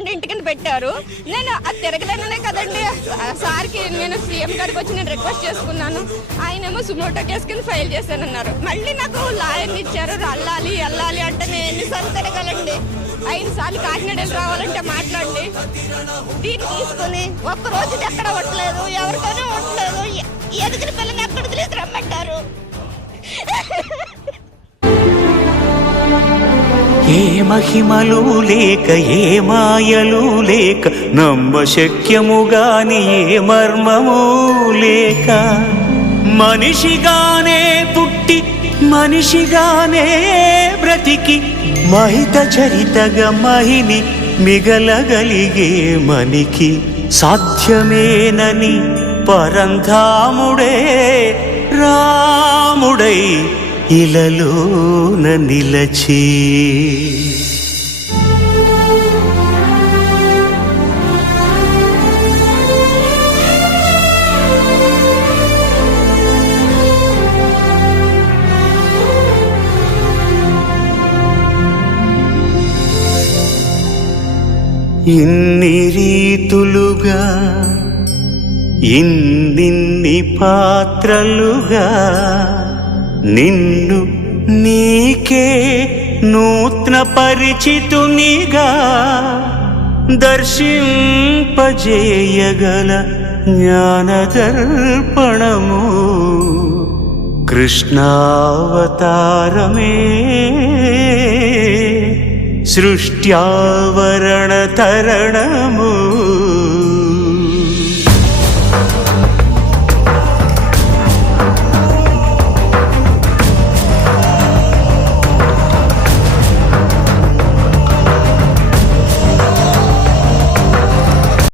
తిరగకుండా ఇంటికి పెట్టారు. నేను అది తిరగలేననే కదండి సార్కి నేను సీఎం గారికి వచ్చి నేను రిక్వెస్ట్ చేసుకున్నాను. ఆయనేమో సుమోటో కేసు కింద ఫైల్ చేశానన్నారు. మళ్ళీ నాకు లాయర్ని ఇచ్చారు. వెళ్ళాలి అంటే నేను ఎన్నిసార్లు తిరగాలండి? 5 సార్లు కాకినాడ వెళ్ళి రావాలంటే మాట్లాడండి. దీన్ని తీసుకుని ఒక్కరోజు ఎక్కడ ఉండలేదు, ఎవరితోనే ఉండలేదు. ఎదుగుని పిల్లలు ఎక్కడ తెలిసి రమ్మంటారు. ఏ మహిమలు లేక ఏ మాయలు లేక నమ్మశక్యముగాని ఏ మర్మము లేక మనిషిగానే పుట్టి మనిషిగానే బ్రతికి మహిత చరితగా మహిని మిగలగలిగే మనికి సాధ్యమేనని పరంధాముడే రాముడై ఇలలోన నిలచి ఇన్ని రీతులుగా ఇన్నిన్ని పాత్రలుగా నిన్ను నీకే నూత్న పరిచితునిగా దర్శింపజేయగల జ్ఞానదర్పణము కృష్ణావతారమే సృష్ట్యావరణ తరణము